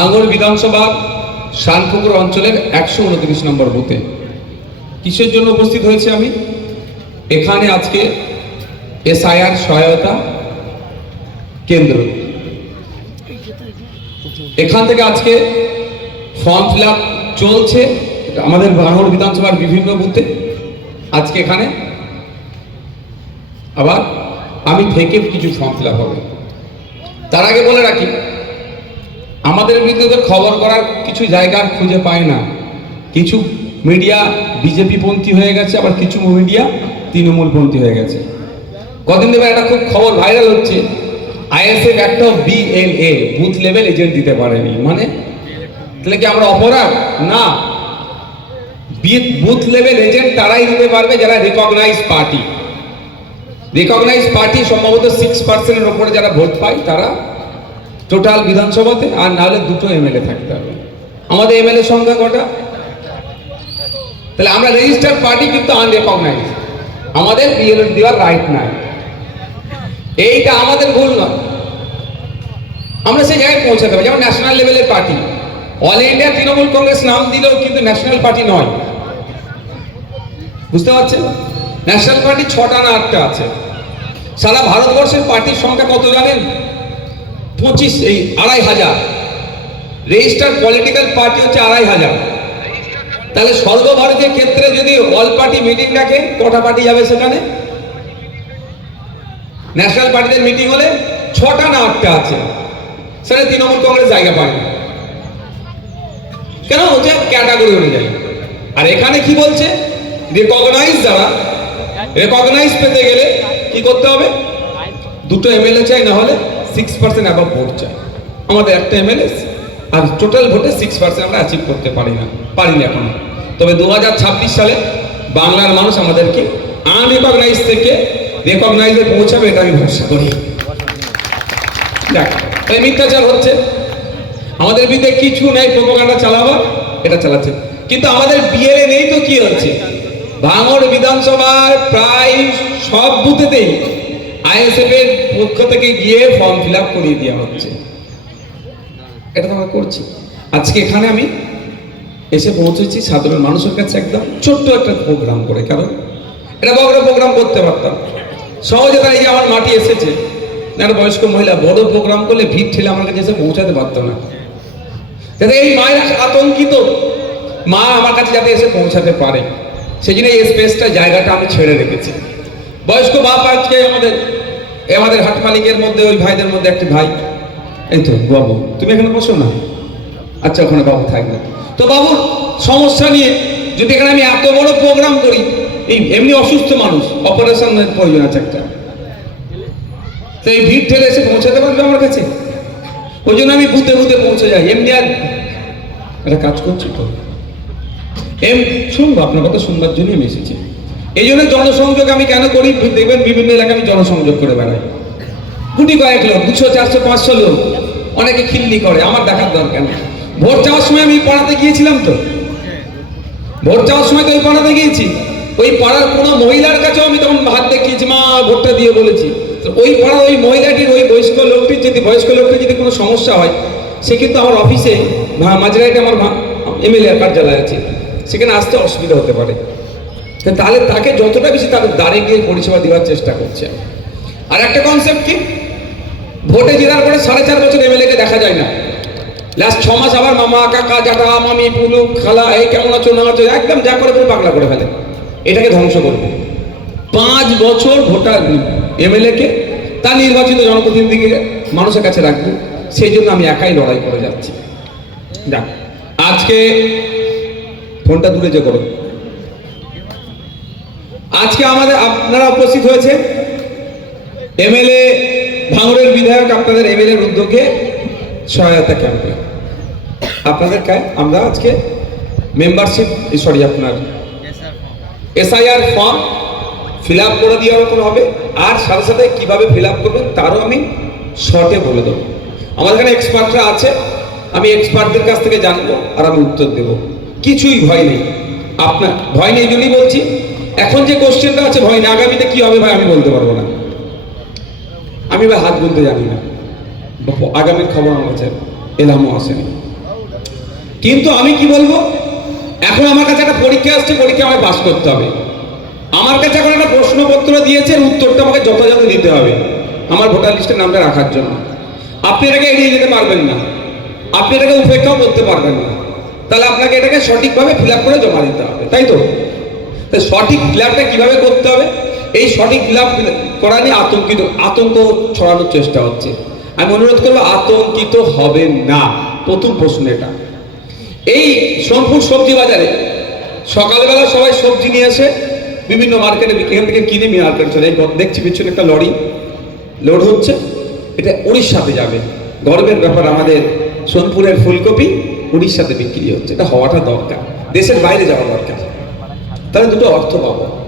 ভাঙড় বিধানসভা শানপুকুর অঞ্চলের একশো উনত্রিশ নম্বর বুথে। কিসের জন্য উপস্থিত হয়েছে আমি? এখানে আজকে এসআইআর সহায়তা কেন্দ্র। এখান থেকে আজকে ফর্ম ফিল চলছে আমাদের ভাঙড় বিধানসভার বিভিন্ন বুথে। আজকে এখানে আবার আমি থেকে কিছু ফর্ম ফিল হবে। তার আগে বলে রাখি আমাদের বিরুদ্ধে খবর করার কিছু জায়গা খুঁজে পায় না। কিছু মিডিয়া বিজেপি পন্থী হয়ে গেছে, আবার কিছু মিডিয়া তৃণমূল পন্থী হয়ে গেছে। কদিন ধরে একটা খুব খবর ভাইরাল হচ্ছে, আইএসএফ একটা বিএলএ বুথ লেভেল এজেন্ট দিতে পারেনি। মানে তাহলে কি আমরা অপরাধ? না। বুথ লেভেল এজেন্ট তারাই দিতে পারবে যারা রিকগনাইজ পার্টি রিকগনাইজ পার্টি সম্ভবত সিক্স পার্সেন্টের ওপরে যারা ভোট পায়, তারা টোটাল বিধানসভাতে আর নাহলে দুটো এমএলএ থাকতে হবে। আমাদের এমএলএ সংখ্যা কটা? তাহলে আমরা রেজিস্টার পার্টি কিন্তু আনরেকগনাইজ আমাদের বিএলএ দেওয়ার রাইট নাই। এইটা আমাদের ভুল নয়। আমরা সেই জায়গায় পৌঁছাতে হবে, যেমন ন্যাশনাল লেভেলের party all India Trinamool Congress নাম দিলেও কিন্তু ন্যাশনাল পার্টি নয়। বুঝতে পারছেন? ন্যাশনাল পার্টি ছটা না আটটা আছে। সারা ভারতবর্ষের পার্টির সংখ্যা কত জানেন? পঁচিশ, এই আড়াই হাজার। রেজিস্টার পলিটিক্যাল পার্টি হচ্ছে আড়াই হাজার। তাহলে সর্বভারতীয় ক্ষেত্রে যদি অল পার্টি মিটিং ডাকে, কটা পার্টি যাবে সেখানে? ন্যাশনাল পার্টিদের মিটিং হলে ছটা না আটটা আছে। সেখানে তৃণমূল কংগ্রেস জায়গা পায় না। কেন? হচ্ছে ক্যাটাগরি অনুযায়ী। আর এখানে কি বলছে? রেকগনাইজ যারা রেকগনাইজ পেতে গেলে কি করতে হবে? দুটো এমএলএ চাই না হলে সিক্স পার্সেন্ট অ্যাবাভ ভোট চাই। আমাদের একটা এমএলএ আর টোটাল ভোটে সিক্স পার্সেন্ট আমরা অ্যাচিভ করতে পারি না, পারিনি এখনও। তবে দুহাজার ছাব্বিশ সালে বাংলার মানুষ আমাদেরকে আনরিকগনাইজ থেকে রেকগনাইজে পৌঁছাবে এটা আমি ভরসা করি। দেখ তাই মিথ্যাচার হচ্ছে, আমাদের বিরুদ্ধে কিছু নেই, প্রোপাগান্ডা চালাবার, এটা চালাচ্ছে। কিন্তু আমাদের বিএলএ নেই তো কি হচ্ছে? ভাঙড় বিধানসভার প্রায় সব বুথেতেই আইএসএফ এর পক্ষ থেকে গিয়ে ফর্ম ফিল আপ করিয়ে দেওয়া হচ্ছে। এটা তো আমরা করছি। আজকে এখানে আমি এসে পৌঁছেছি সাধারণ মানুষের কাছে একদম ছোট্ট একটা প্রোগ্রাম করে। কারণ এটা বড় প্রোগ্রাম করতে পারতাম। সহজে তাই যে আমার মাটি এসেছে। একটা বয়স্ক মহিলা বড় প্রোগ্রাম করলে ভিড় ঠেলে আমার কাছে এসে পৌঁছাতে পারতো না। যাতে এই মায়ের আতঙ্কিত মা আমার কাছে যাতে এসে পৌঁছাতে পারে। সেই জন্য এই স্পেসটা জায়গাটা আমি ছেড়ে রেখেছি। বয়স্ক বাপ আজকে আমাদের এই আমাদের হাট মালিকের মধ্যে, ওই ভাইদের মধ্যে একটি ভাই। এই তো, বাবু, তুমি এখানে বসো না। আচ্ছা ওখানে বাবু থাকবে। তো বাবুর সমস্যা নিয়ে, যদি এখানে আমি এত বড় প্রোগ্রাম করি, এই এমনি অসুস্থ মানুষ অপারেশনের প্রয়োজন আছে একটা। তো এই ভিড় ঠেলে এসে পৌঁছাতে পারবে আমার কাছে? ওই জন্য আমি বুতে বুতে পৌঁছে যাই। এমনি আর একটা কাজ করছি তো। এম, শুনব, আপনার কথা শুনবার জন্যই আমি এসেছি। এই জন্য জনসংযোগ আমি কেন করি? দেখবেন বিভিন্ন এলাকায় আমি জনসংযোগ করে বেড়াই। গুটি কয়েক লোক, দুশো, চারশো, পাঁচশো লোক অনেকে খিল্লি করে, আমার দেখার দরকার নেই। ভোট চাওয়ার সময় আমি পড়াতে গিয়েছিলাম তো। ভোট চাওয়ার সময় তো ওই পাড়াতে গিয়েছি। ওই পাড়ার কোনো মহিলার কাছেও আমি তখন হাত দেখিয়েছি মা, ভোটটা দিয়ে বলেছি। ওই পাড়ার ওই মহিলাটির, ওই বয়স্ক লোকটির যদি, বয়স্ক লোকটির যদি কোনো সমস্যা হয়, সে কিন্তু আমার অফিসে মাঝরাইটে আমার এমএলএ কার্যালয় আছে। সেখানে আসতে অসুবিধা হতে পারে। তাহলে তাকে যতটা বেশি তার দ্বারে গিয়ে পরিষেবা দেওয়ার চেষ্টা করছে। আর একটা কনসেপ্ট কি? ভোটে জেতার পরে সাড়ে চার বছর এমএলএকে দেখা যায় না। লাস্ট ছ মাস আবার মামা, কাকা, জাটা, মামি, পুলু, খালা, এই কেমন আছো, না আছো, একদম যা করে পুরো পাগলা করে ফেলে। এটাকে ধ্বংস করবে। পাঁচ বছর ভোটার এমএলএ কে তার নির্বাচিত জনপ্রতিনিধিকে মানুষের কাছে রাখব। সেই জন্য আমি একাই লড়াই করে যাচ্ছি। যাক, আজকে ফোনটা দূরে যে করো। আজকে আমাদের আপনারা উপস্থিত হয়েছে এমএলএ ভাঙড়ের বিধায়ক আপনাদের এমএলএ উদ্যোগে সহায়তা ক্যাম্পে। আপনাদের আমরা আজকে মেম্বারশিপ সরি আপনার এসআইআর ফর্ম ফিল আপ করে দেওয়ার মতন হবে। আর সাথে সাথে কীভাবে ফিল আপ করবেন তারও আমি শর্টে বলে দেবো। আমাদের এখানে এক্সপার্টরা আছে। আমি এক্সপার্টদের কাছ থেকে জানব আর আমি উত্তর দেব। কিছুই ভয় নেই। আপনার ভয় নেই জন্যই বলছি। এখন যে কোশ্চেনটা আছে ভয় না আগামীতে কি হবে ভাই আমি বলতে পারব না। আমি ভাই হাত গুনতে জানি না। আগামীর খবর আমার কাছে এলামও আসেনি। কিন্তু আমি কি বলব? এখন আমার কাছে একটা পরীক্ষা আসছে, পরীক্ষা আমায় পাস করতে হবে। আমার কাছে এখন একটা প্রশ্নপত্র দিয়েছে উত্তরটা আমাকে যথাযথ দিতে হবে। আমার ভোটার লিস্টের নামটা রাখার জন্য। আপনি এটাকে এড়িয়ে যেতে পারবেন না। আপনি এটাকে উপেক্ষাও করতে পারবেন না। তাহলে আপনাকে এটাকে সঠিকভাবে ফিল করে জমা দিতে হবে, তাই তো তো? সঠিক আপটা কীভাবে করতে হবে? এই সঠিক আপ করা নিয়ে আতঙ্কিত, আতঙ্ক ছড়ানোর চেষ্টা হচ্ছে। আমি অনুরোধ করব, আতঙ্কিত হবে না। প্রথম প্রশ্ন এটা। এই সোনপুর সবজি বাজারে সকালবেলা সবাই সবজি নিয়ে এসে বিভিন্ন মার্কেটে এখান থেকে কিনে মার্কেট চলে দেখছি পিছনে একটা লরি, লোড হচ্ছে, এটা উড়িষ্যাতে যাবে। গর্বের ব্যাপার, আমাদের সোনপুরের ফুলকপি উড়িষ্যাতে বিক্রি হচ্ছে। এটা হওয়াটা দরকার। দেশের বাইরে যাওয়া দরকার। তাহলে দুটো অর্থ পাবো।